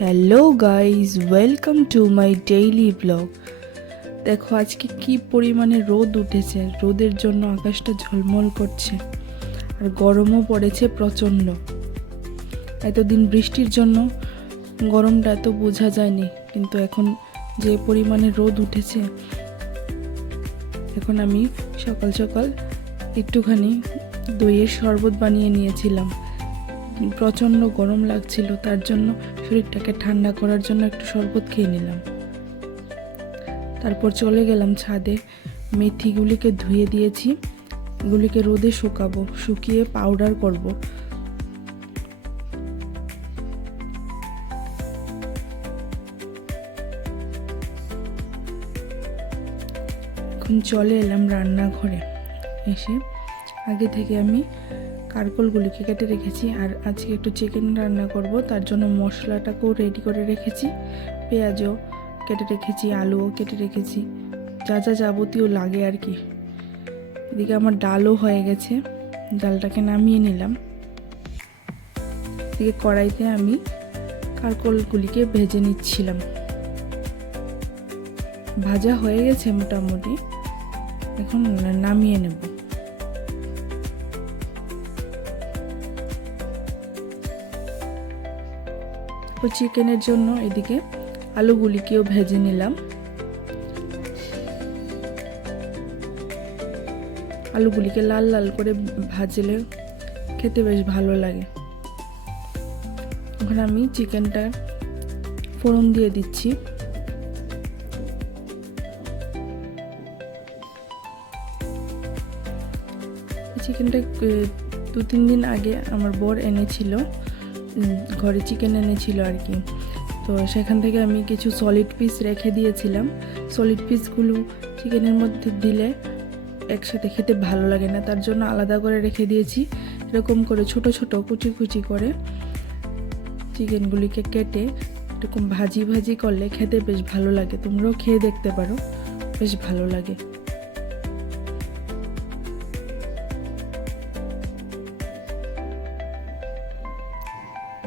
Hello guys, welcome to my daily blog. দেখো আজকে কি পরিমাণে রোদ উঠেছে। রোদের জন্য আকাশটা ঝলমল করছে আর গরমও পড়েছে প্রচণ্ড। এতদিন বৃষ্টির জন্য গরমটা এত বোঝা যায়নি, কিন্তু এখন যে পরিমাণে রোদ উঠেছে, এখন আমি সকাল সকাল একটুখানি দইয়ের শরবত বানিয়ে নিয়েছিলাম। প্রচণ্ড গরম লাগছিল, তার জন্য শরীরটাকে ঠান্ডা করার জন্য একটু শরবত খেয়ে নিলাম। তারপর চলে গেলাম ছাদে। মেথিগুলিকে ধুয়ে দিয়েছি, এগুলিকে রোদে শুকাবো, শুকিয়ে পাউডার করব। এখন চলে এলাম রান্নাঘরে। এসে আগে থেকে আমি কারকলগুলিকে কেটে রেখেছি, আর আজকে একটু চিকেন রান্না করব, তার জন্য মশলাটাকেও রেডি করে রেখেছি। পেঁয়াজও কেটে রেখেছি, আলুও কেটে রেখেছি, যা যা যাবতীয় লাগে আর কি। এদিকে আমার ডালও হয়ে গেছে, ডালটাকে নামিয়ে নিলাম। এদিকে কড়াইতে আমি কারকলগুলিকে ভেজে নিচ্ছিলাম। ভাজা হয়ে গেছে মোটামুটি, এখন নামিয়ে নেব। চিকেনের জন্য এদিকে আলুগুলিকেও ভেজে নিলাম। আলুগুলিকে লাল লাল করে ভাজলে খেতে বেশ ভালো লাগে। এখন আমি চিকেনটা ফোড়ন দিয়ে দিচ্ছি। চিকেনটা 2-3 দিন আগে আমার বর এনেছিল, ঘরে চিকেন এনেছিল আর কি। তো সেখান থেকে আমি কিছু সলিড পিস রেখে দিয়েছিলাম। সলিড পিসগুলো চিকেনের মধ্যে দিলে একসাথে খেতে ভালো লাগে না, তার জন্য আলাদা করে রেখে দিয়েছি। এরকম করে ছোট ছোট কুচি কুচি করে চিকেনগুলিকে কেটে এরকম ভাজি ভাজি করলে খেতে বেশ ভালো লাগে। তোমরাও খেয়ে দেখতে পারো, বেশ ভালো লাগে।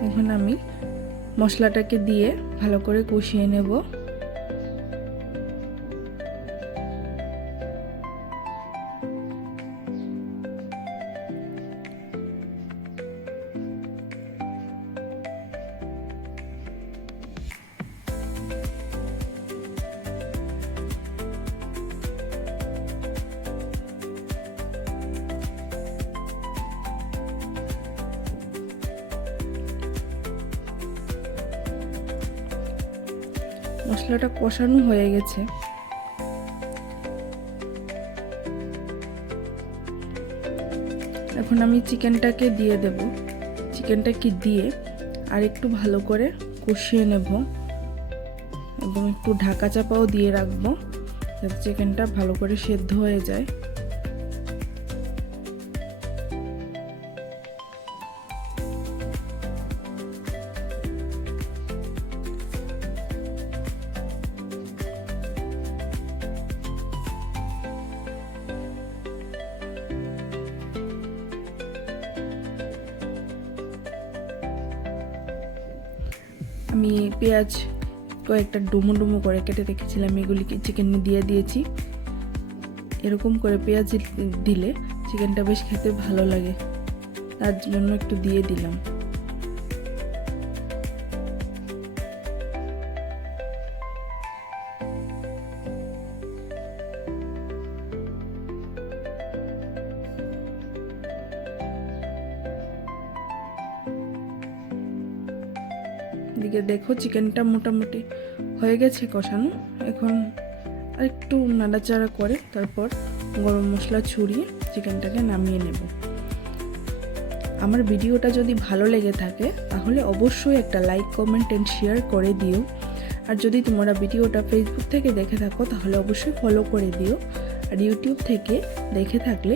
এখন আমি মশলাটাকে দিয়ে ভালো করে কষিয়ে নেব। মশলাটা কষানো হয়ে গেছে। এখন আমি চিকেনটাকে দিয়ে দেব। চিকেনটাকে দিয়ে আর একটু ভালো করে কষিয়ে নেব এবং একটু ঢাকা চাপাও দিয়ে রাখবো, যাতে চিকেনটা ভালো করে সেদ্ধ হয়ে যায়। আমি পেঁয়াজ কয়েকটা ডুমো ডুমো করে কেটে রেখেছিলাম, এগুলিকে চিকেনে দিয়ে দিয়েছি। এরকম করে পেঁয়াজ দিলে চিকেনটা বেশ খেতে ভালো লাগে, তার জন্য একটু দিয়ে দিলাম। এদিকে দেখো চিকেনটা মোটামুটি হয়ে গেছে কষানো। এখন আর একটু নাড়াচাড়া করে তারপর গরম মশলা ছড়িয়ে চিকেনটাকে নামিয়ে নেব। আমার ভিডিওটা যদি ভালো লেগে থাকে তাহলে অবশ্যই একটা লাইক, কমেন্ট এন্ড শেয়ার করে দিও। আর যদি তোমরা ভিডিওটা ফেসবুক থেকে দেখে থাকো তাহলে অবশ্যই ফলো করে দিও। আর ইউটিউব থেকে দেখে থাকলে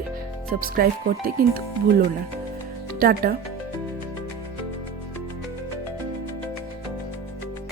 সাবস্ক্রাইব করতে কিন্তু ভুলো না। টাটা।